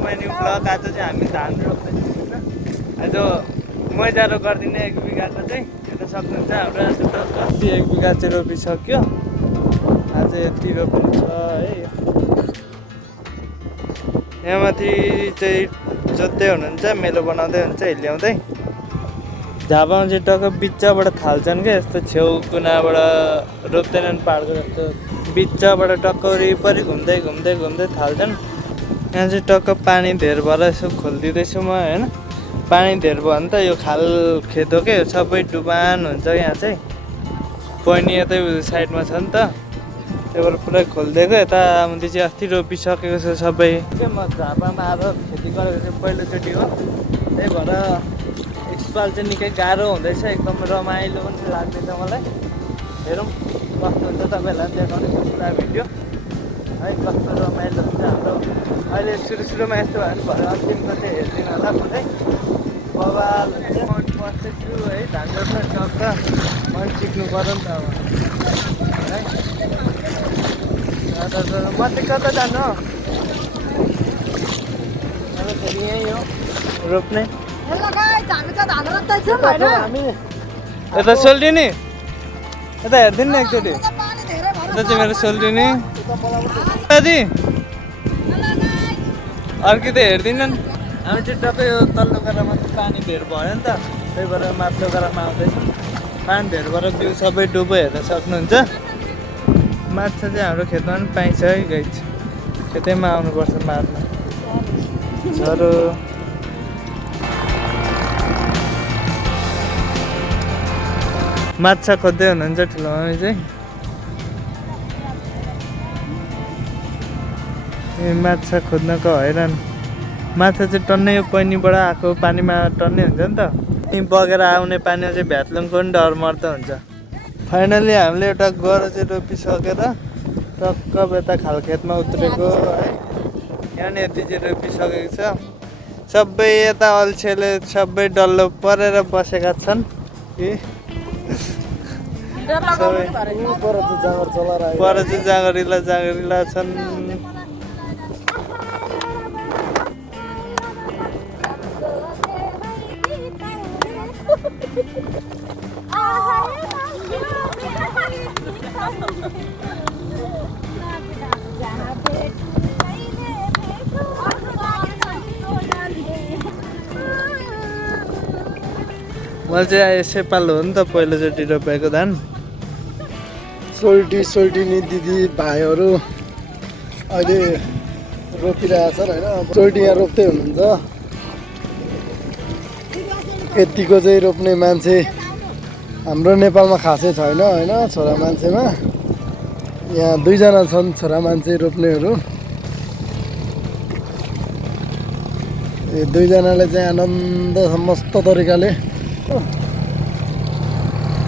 To my new blog. आज चाहिँ हामी धान रोप्दैछौँ। आज मैजारो गरिदिने 1 बिघाको चाहिँ हेर्न सक्नुहुन्छ। हाम्रो आज त 1 बिघा चाहिँ रोपिसक्यो। आज यति रोप्नु छ है। यहाँ माथि चाहिँ जोत्दै हुनुहुन्छ, मेलो बनाउँदै हुन्छ हिल्याउँदै। झापामा चाहिँ टक्क बिच्चाबाट थाल्छन् क्या, यस्तो छेउ कुनाबाट रोप्दैनन् पाहाडको जस्तो। बिच्चाबाट टक्क वरिपरि घुम्दै घुम्दै घुम्दै थाल्छन्। यहाँ चाहिँ टक्क पानी धेर भएर यसो खोलिदिँदैछु म होइन। पानी धेर भयो भने त यो खाल खेत हो क्या, सबै डुबान हुन्छ। यहाँ चाहिँ पैनी यतै साइडमा छ नि त, त्यही भएर पुरै खोलिदिएको। यता मुनि चाहिँ अस्ति रोपिसकेको छ सबै। म झापामा आएर खेती गरेको चाहिँ पहिलोचोटि हो, त्यही भएर यसपाल चाहिँ निकै गाह्रो हुँदैछ। एकदम रमाइलो पनि लाग्दैछ मलाई। हेरौँ कस्तो हुन्छ, तपाईँहरूलाई देखाउने पुरा भिडियो है, कस्तो रमाइलो हुन्छ हाम्रो। अहिले सुरुमा यस्तो भयो भने भरे अन्तिमको चाहिँ हेरिदिनु होला पुरै बवाल हुन्छ। म बस्दैछु है, धान रोप्न टक्क मैले सिक्नु पऱ्यो नि त अब है। म चाहिँ कता जानु हो, फेरि यहीँ हो रोप्ने। यता सोल्टिनी, यता हेरिदिनु नि एकचोटि। यता चाहिँ मेरो सोल्टिनी दादी, अर्की त हेरिदिनु नि। हामी चाहिँ टक्कै यो तल्लो गरामा चाहिँ पानी धेर भयो नि त, त्यही भएर माथिल्लो गरामा आउँदैछौँ। पानी धेर भएर बिउ सबै डुबो हेर्न सक्नुहुन्छ। माछा चाहिँ हाम्रो खेतमा पनि पाइन्छ है गाइस, खेतैमा आउनुपर्छ मार्न। झरो माछा खोज्दै हुनुहुन्छ ठुलो मामी चाहिँ। माछा खोज्नको हैरान। माछा चाहिँ टन्नै यो पैनीबाट आएको पानीमा टन्नै हुन्छ नि त, यहीँ बगेर आउने पानीमा चाहिँ भ्यात्लुङको पनि डर मर्दो हुन्छ। फाइनली हामीले एउटा गह्रो चाहिँ रोपिसकेर टक्क यता खालखेतमा उत्रेको है। यहाँ नि यति चाहिँ रोपिसकेको छ। सबै यता अल्छेले सबै डल्लो परेर बसेका छन् कि पर चाहिँ जाँगरिला छन्। मैले चाहिँ यसै पालो हो नि त पहिलोचोटि रोपेको धान। सोल्टिनी दिदी भाइहरू अहिले रोपिरहेछन् होइन। सोल्टी यहाँ रोप्दै हुनुहुन्छ। यतिको चाहिँ रोप्ने मान्छे हाम्रो नेपालमा खासै छैन होइन। छोरा मान्छेमा यहाँ 2 जना छन् छोरा मान्छे रोप्नेहरू। यो 2 जनाले चाहिँ आनन्द मस्त तरिकाले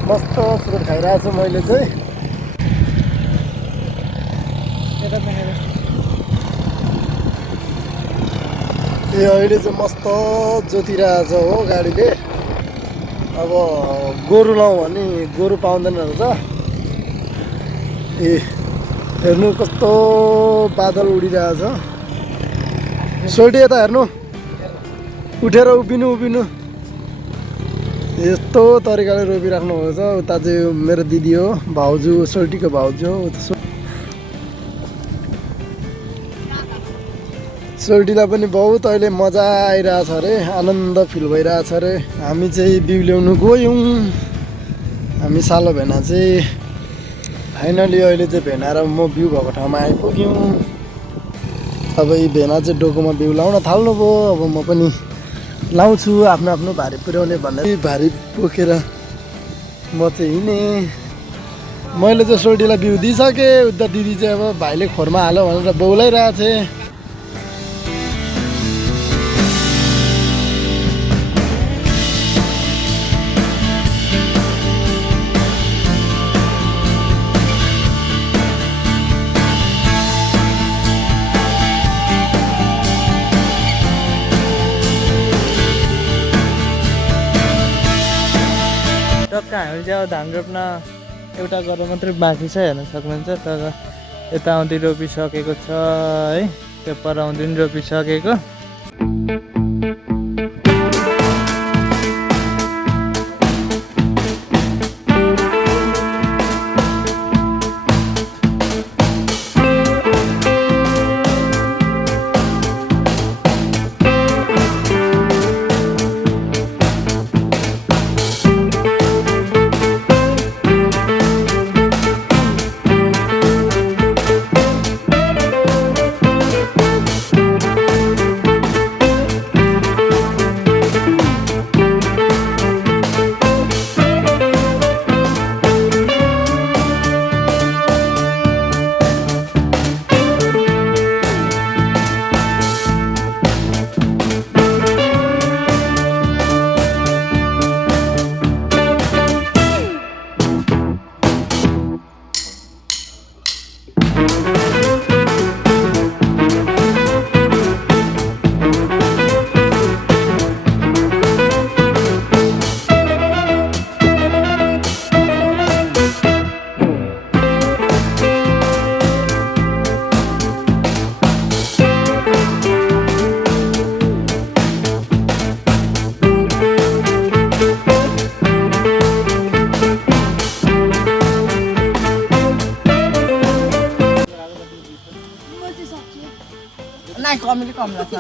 मस्त फ्रुट खाइरहेको छु मैले चाहिँ। ए अहिले चाहिँ मस्त जोतिरहेछ हो गाडीले। अब गोरु लाउँ भने गोरु पाउँदैन रहेछ। ए हेर्नु कस्तो बादल उडिरहेछ। सोल्टी यता हेर्नु, उठेर उभिनु। यस्तो तरिकाले रोपिराख्नु भएको छ। उता चाहिँ मेरो दिदी हो, भाउजू, सोल्टीको भाउजू हो। सोल्टीलाई पनि बहुत अहिले मजा आइरहेछ अरे, आनन्द फिल भइरहेछ अरे। हामी चाहिँ बिउ ल्याउनु गयौँ। हामी सालो भेना चाहिँ फाइनली अहिले चाहिँ भेना र म बिउ भएको ठाउँमा आइपुग्यौँ। अब यी भेना चाहिँ डोकोमा बिउ लाउन थाल्नुभयो। अब म पनि लाउँछु आफ्नो आफ्नो भारी पुर्याउने भनेर भारी बोकेर म चाहिँ हिँडेँ। मैले चाहिँ सोल्टीलाई बिउ दिइसकेँ। उता दिदी चाहिँ अब भाइले खोरमा हाल्यो भनेर बोलाइरहेको थिएँ। टक्क हामी चाहिँ अब धान रोप्न एउटा गरेर मात्रै बाँकी छ, हेर्न सक्नुहुन्छ। तर यता आउँदै रोपिसकेको छ है, त्यो पर आउँदै पनि रोपिसकेको। अलि कम लाग्छ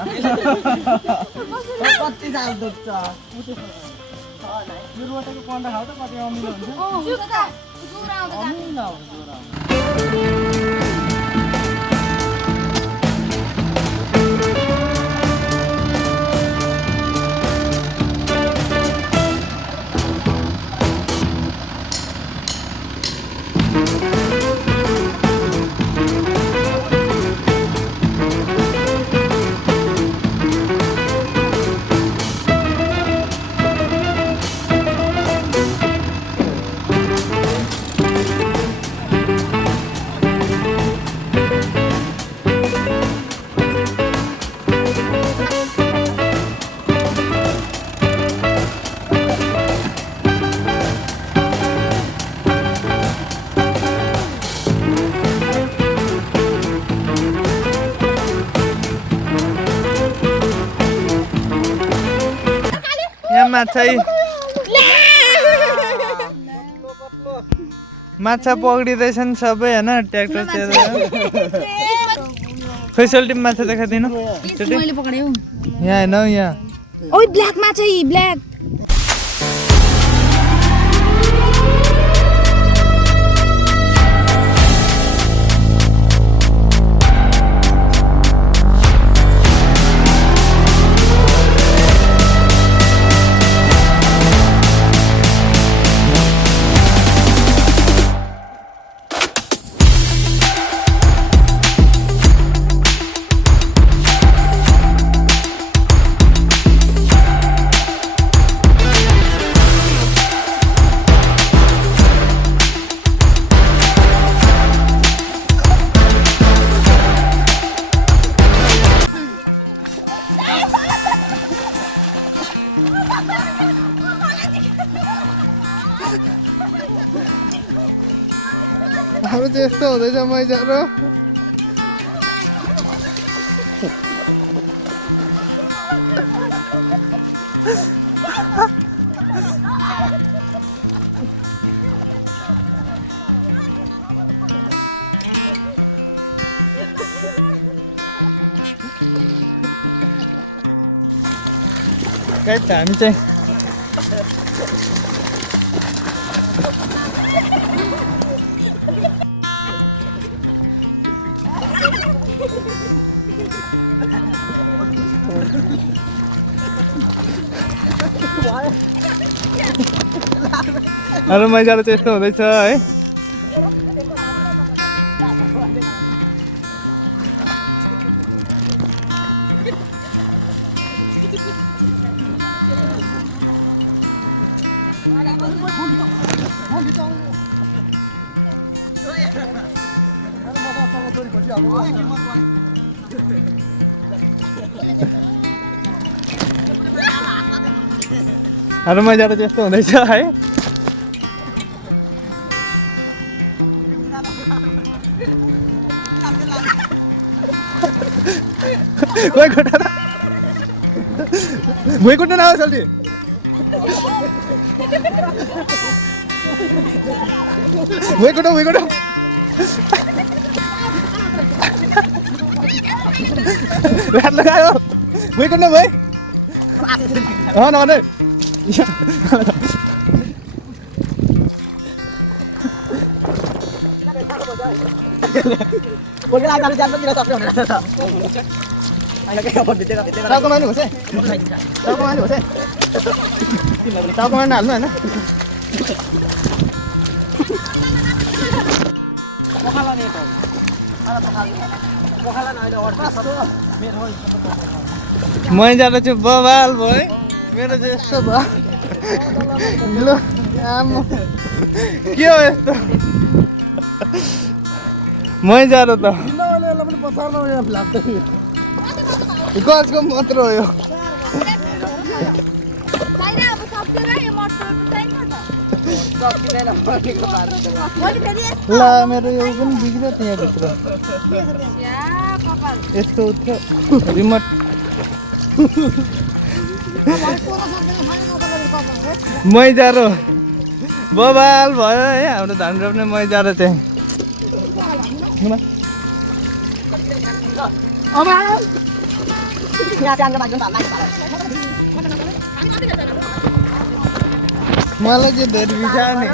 कति साल दुख्छ यो रोटेको पन्डा खाऊ त कति अमिलो हुन्छ अमिलो माछा पक्रिँदैछन् सबै होइन ट्र्याक्टर चेरेर फेसिलिटी माछा देखाइदिनु यहाँ होइन यहाँ ओइ ब्ल्याक माछा यी ब्ल्याक हाम्रो चाहिँ यस्तो हुँदैछ मैजारो गाइस हामी चाहिँ अरू मैजालो चाहिँ यस्तो हुँदैछ है अरू मैजालो चाहिँ यस्तो हुँदैछ है कोही खुट्टा त भुइँ कुट्नु नआओस् जल्दी भुइँ कुटौँ हात लगायो भुइँ कुट्नु भुइँ नभन्दै टाउको मार्नु होस् है टाउको मार्नु होस् है टाउको मार्नु हाल्नु होइन मैजालो चाहिँ बवाल भयो है मेरो चाहिँ यस्तो भयो ल आम्मा के हो यस्तो मैजालो त गजको मात्र हो यो ला मेरो यो पनि बिग्रियो त यहाँभित्र यस्तो थियो रिमोट मैजारो बवाल भयो है हाम्रो धान रोप्ने मैजारो चाहिँ मलाई चाहिँ धेरै बिचार नि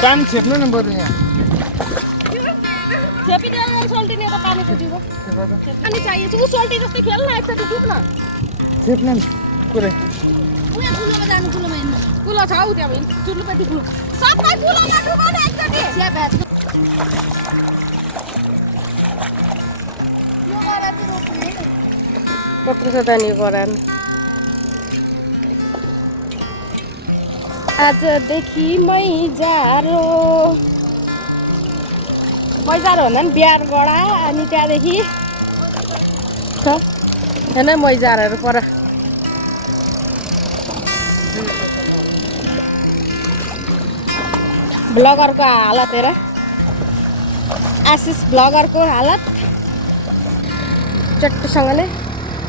पानी छेप्नु न बरु यहाँ छेप्नु नि पुरै कत्रो छ त नि परान आजदेखि मैजारो मैजारो भन्दा नि बिहारगढा अनि त्यहाँदेखि छ होइन मैजारहरू पर ब्लगरको हालत हेर आशिष ब्लगरको हालत चट्टुसँगले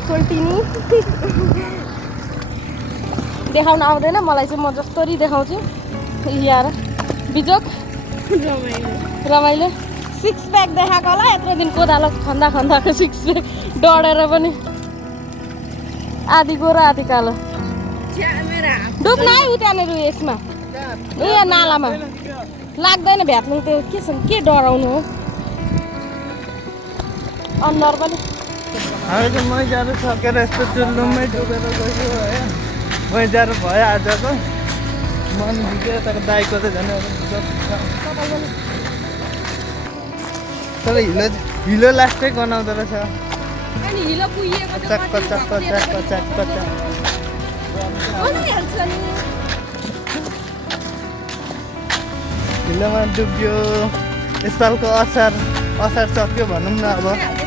सोल्टिनी देखाउन आउँदैन मलाई चाहिँ म जस्तरी देखाउँछु यार बिजोक रमाइलो सिक्स प्याक देखाएको होला यत्रो दिन कोदालो खन्दा खन्दाको सिक्स प्याक डढेर पनि आधी गोरो आधी कालो डुब्न है उ त्यहाँनिर यसमा ए नालामा लाग्दैन भ्याट्नु त्यो के छ के डराउनु हो अनुहार पनि हामी चाहिँ मैजारो सकेर यस्तो चुल्लुमै डुबेर गयो है मैजारो भयो आजको मन बिग्यो तर दाइको त झन् तर हिलो लास्टै गनाउँदो रहेछ अनि हिलो पुइएको त चक्क चक्क चक्क चक्क चक्क बनाइहाल्छ नि हिलोमा डुब्यो यसपालको असार सक्यो भनौँ न अब